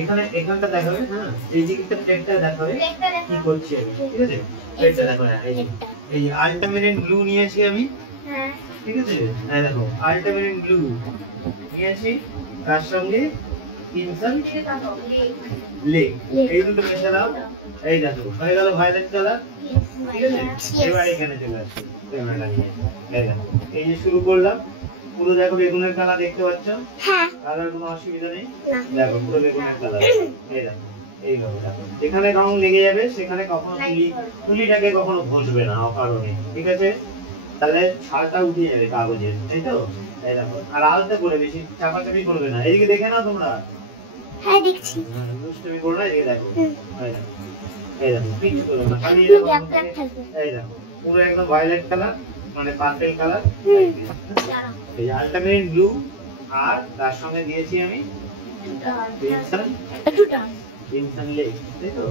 এখানে এখানটা দেখাবে, হ্যাঁ এই দিকটা প্লেটটা দেখাবে কি করছি আমি, ঠিক আছে? প্লেটটা দেখো, এই আল্ট্রামেরিন ব্লু নিয়েছি আমি, হ্যাঁ ঠিক আছে? এই দেখো আল্ট্রামেরিন ব্লু নিয়েছি, তার সঙ্গে ক্রিমসন লেক, এই দুটো মেশালাম। এই দেখো হয়ে গেল ভায়োলেট কালার, ঠিক আছে? এবার এখানে চলে আসি ক্যামেরা নিয়ে, এই দেখো এই যে শুরু করলাম, পুরো দেখো বেগুনের কালার দেখতে পাচ্ছ, হ্যাঁ কালার কোনো অসুবিধা নেই, দেখো পুরো বেগুনের কালার, এই দেখো এইভাবে দেখো। যেখানে রং লেগে যাবে সেখানে কখনো তুলিটাকে কখনো ঘষবে না অকারণে, ঠিক আছে? তাহলে ছালটা উঠে যাবে কাগজের, তাই তো? এই দেখো আর আলতে করে বেশি চাপাচাপি করবে না। এইদিকে দেখে নাও তোমরা, হ্যাঁ দেখছি, দুষ্টুমি করো না, এই দেখো এই দেখো এই দেখো কিছু করো না, খালি এই দেখো পুরো একদম ভায়োলেট কালার, মানে পার্পল কালার, এই আল্ট্রামেরিন ব্লু, আর তার সঙ্গে দিয়েছি আমি ক্রিমসন লেক, তাই তো?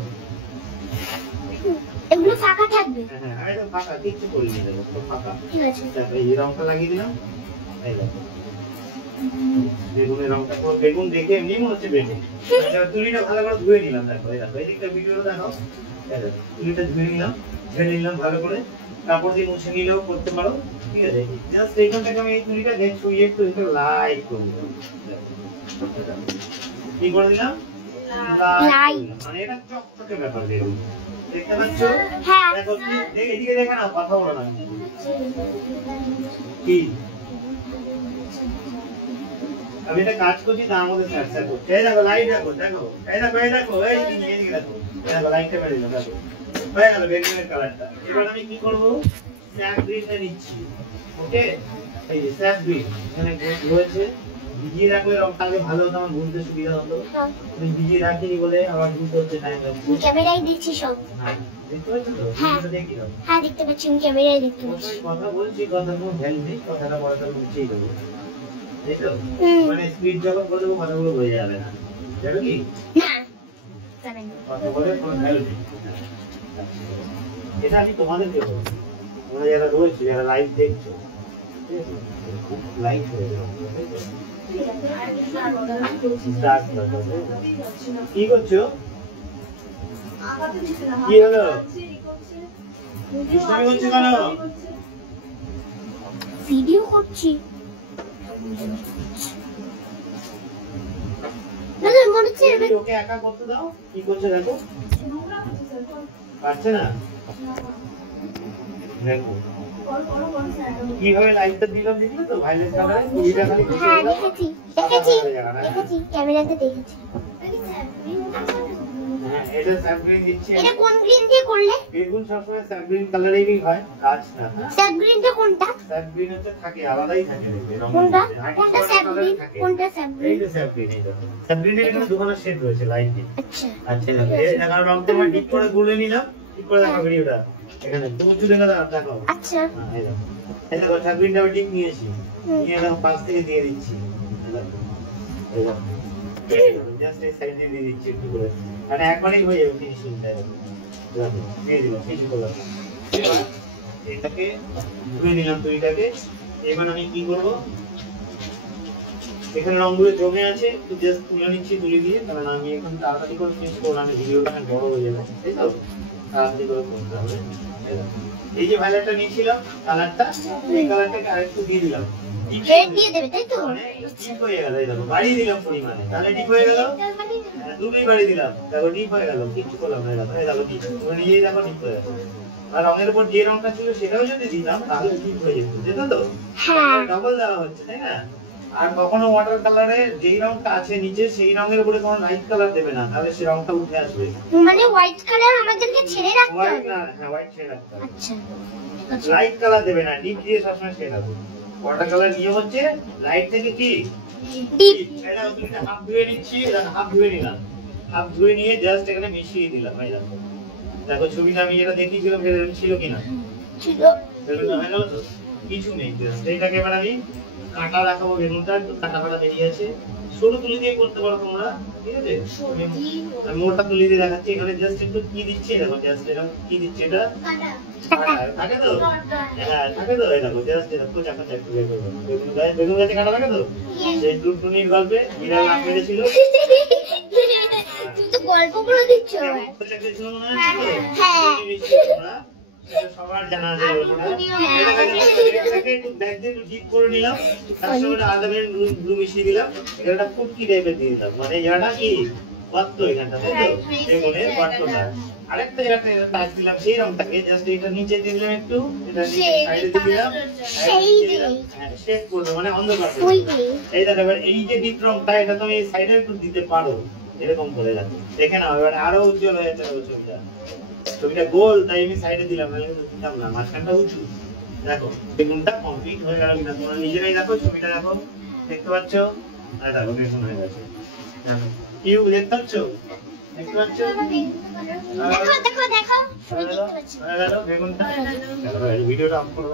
এগুলো ফাঁকা থাকবে, হ্যাঁ হ্যাঁ একদম ফাঁকা, কিছু করিনি, দেখো তো ফাঁকা, ঠিক আছে? এই রংটা লাগিয়ে দিলাম, এই দেখো বেগুনের রংটা, পুরো বেগুন দেখে এমনি মনে হচ্ছে বেগুন। আচ্ছা তুলিটা ভালো করে ধুয়ে নিলাম, দেখো এই দেখো এই দিকটা ভিডিও দেখো, এই দেখো তুলিটা ধুয়ে নিলাম ভালো করে, কাপড় দিয়ে মুছে নিলেও করতে পারো, ঠিক আছে? জাস্ট এইখান থেকে আমি এই তুলিটা দেখ ছুঁয়ে একটু লাইট করে দিলাম, কি করে দিলাম লাইট, মানে এটা চকচকে ব্যাপার বেগুন, দেখতে পাচ্ছ? হ্যাঁ দেখো এদিকে দেখে না, কথা বলো না কি আমি এটা কাজ করছি, তার মধ্যে স্যার করছে। এই দেখো লাইট দেখো, দেখো এই দেখো এই দেখো এই দিকে দেখো, এই দেখো লাইটটা মেরে দিলাম, দেখো হয়ে গেল বেগুনের কালারটা। এবার আমি কি করব, স্যাপ গ্রিনটা নিচ্ছি, ওকে? এই যে স্যাপ গ্রিন এখানে রয়েছে, ভিজিয়ে রাখলে রংটা আগে ভালো হতো, আমার বুঝতে সুবিধা হতো। আমি ভিজিয়ে রাখিনি বলে আমার বুঝতে হচ্ছে টাইম লাগছে। ক্যামেরায় দেখছি সব, হ্যাঁ দেখতে পাচ্ছ তো? হ্যাঁ দেখি দাও, হ্যাঁ দেখতে পাচ্ছি, আমি ক্যামেরায় দেখতে পাচ্ছি। কথা বলছি, কথা কোনো ভ্যালু নেই, কথাটা বলাটা বুঝছেই দেবো, তাই তো? মানে স্পিড যখন বলবো কথাগুলো বোঝা যাবে না, জানো কি? না জানি না, কথা বলে কোনো ভ্যালু নেই। এটা আমি তোমাদেরকে বলছি, তোমরা যারা রয়েছে, যারা লাইভ দেখছো, ঠিক আছে? লাইভ হয়ে যাবে, কি করছো? কি হলো? দুষ্টামি করছো কেন? ভিডিও করছি, ওকে একা করতে দাও, কি করছে দেখো, পারছে না, দেখো কিভাবে লাইটটা দিলাম, দেখলে তো ভায়োলেট কালারে, কুড়িটা খালি হ্যাঁ দেখেছি ক্যামেরাতে দেখেছি। হ্যাঁ এটা স্যাপ গ্রিন দিচ্ছি। এটা কোন গ্রিন দিয়ে করলে? বেগুন সবসময় স্যাপ গ্রিন কালারেরই হয়, কাজটা। স্যাপ গ্রিনটা কোনটা? স্যাপ গ্রিন হচ্ছে থাকে আলাদাই থাকে, কোনটা কোনটা স্যাপ গ্রিন, কোনটা স্যাপ গ্রিন? এই যে স্যাপ গ্রিন, এই দেখো স্যাপ গ্রিনের এখানে দুখানা শেড রয়েছে লাইট দিয়ে। আচ্ছা আচ্ছা এটা কারণ রংটা আমি ডিপ করে গুলে নিলাম, ঠিক করে দেখো ভিডিওটা এখানে তুমি চুলে গেলে দেখো। আচ্ছা এই দেখো স্যাপ গ্রিনটা আমি ডিপ নিয়েছি, নিয়ে দেখো পাশ থেকে দিয়ে দিচ্ছি, এই দেখো জাস্ট এই সাইড দিয়ে দিচ্ছি একটু করে, মানে একবারেই হয়ে যাবে ফিনিশিংটা, দেখো দিয়ে দিলাম ফিনিশ করলাম। এবার এটাকে ধুয়ে নিলাম তুলিটাকে, এবার আমি কি করব, এখানে রংগুলো জমে আছে, একটু জাস্ট তুলে নিচ্ছি তুলি দিয়ে, কারণ আমি এখন তাড়াতাড়ি করে ফিনিশ করব, আমি ভিডিওটা বড় হয়ে যাবে, তাই তো? তাড়াতাড়ি করে করতে হবে। এই যে ভায়োলেটটা নিয়েছিলাম কালারটা, এই কালারটাকে আরেকটু দিয়ে দিলাম, রেড দিয়ে দেবে তাই তো? ডিপ হয়ে গেল, এই দেখো বাড়িয়ে দিলাম পরিমাণে, তাহলে ডিপ হয়ে গেল, দুটোই বাড়িয়ে দিলাম, দেখো ডিপ হয়ে গেল, কিছু করলাম না, এই দেখো ডিপ, তুমি নিজেই দেখো ডিপ হয়ে গেল। আর রঙের উপর যে রংটা ছিল সেটাও যদি দিতাম তাহলে ডিপ হয়ে যেত, যেত তো? হ্যাঁ ডাবল দেওয়া হচ্ছে, তাই না? আর কখনো ওয়াটার কালারে যেই রংটা আছে নিচে সেই রঙের উপরে কোনো লাইট কালার দেবে না, তাহলে সেই রংটা উঠে আসবে। মানে হোয়াইট কালার আমাদেরকে ছেড়ে রাখতে হবে? হোয়াইট না, হ্যাঁ হোয়াইট ছেড়ে রাখতে হবে। আচ্ছা লাইট কালার দেবে না, ডিপ দিয়ে সবসময় ছেড়ে রাখবে। ওয়াটার কালার নিয়ম হচ্ছে লাইট থেকে কি ডিপ। এটা তুলিটা হাফ ধুয়ে নিচ্ছি, হাফ ধুয়ে নিলাম, হাফ ধুয়ে নিয়ে জাস্ট এখানে মিশিয়ে দিলাম, এই দেখো দেখো ছবিটা আমি যেটা দেখিয়েছিলাম সেটা ছিল কিনা, ছিল। বেগুনটা হয়ে গেল তো? কিছু নেই, জাস্ট এইটাকে এবার আমি কাটা রাখাবো, বেগুনটা কাটা কাটা বেরিয়ে আছে, সরু তুলি দিয়ে করতে পারো তোমরা, ঠিক আছে? আমি মোটা তুলি দিয়ে দেখাচ্ছি, এখানে জাস্ট একটু কি দিচ্ছি দেখো, জাস্ট এরকম কি দিচ্ছি এটা থাকে তো, হ্যাঁ থাকে তো, এই দেখো জাস্ট এটা কোচা কোচা একটু বের করবে। বেগুন গাছে কাটা থাকে তো, সেই টুনটুনির গল্পে বিড়াল নাক মেরেছিল, তুমি তো গল্পগুলো দিচ্ছ। কোচা দিয়েছিল মনে হয়, হ্যাঁ। তোমরা এটা সবার জানা আছে গল্পটা। এটাকে একটু ব্যাগ দিয়ে একটু ডিপ করে নিলাম, তার সঙ্গে আদা ব্লু মিশিয়ে দিলাম, এটা একটা ফুটকি টাইপের দিয়ে দিলাম, মানে জায়গাটা কি গর্ত এখানটা, তাই তো? বেগুনের গর্তটা। আরেকটা জায়গাতে টাচ দিলাম সেই রংটাকে, জাস্ট এটা নিচে দিয়ে দিলাম একটু, এটা সাইডে দিয়ে দিলাম, হ্যাঁ শেড করবে মানে অন্ধকার করবে। এই দেখো এবার এই যে ডিপ রংটা এটা তুমি সাইডে একটু দিতে পারো, এরকম করে দেখো, দেখে নাও এবার আরো উজ্জ্বল হয়ে যাবে ছবিটা। ছবিটা গোল তাই আমি সাইডে দিলাম, নাহলে দিতাম না, মাঝখানটা উঁচু। দেখো বেগুনটা কমপ্লিট হয়ে গেল কিনা তোমরা নিজেরাই দেখো, ছবিটা দেখো, দেখতে পাচ্ছ? আর দেখো বেগুন হয়ে গেছে, দেখো কিউ দেখতে পাচ্ছ, দেখতে পাচ্ছ? দেখো দেখো দেখো। হয়ে গেল বেগুনটা, ভিডিওটা অফ করো।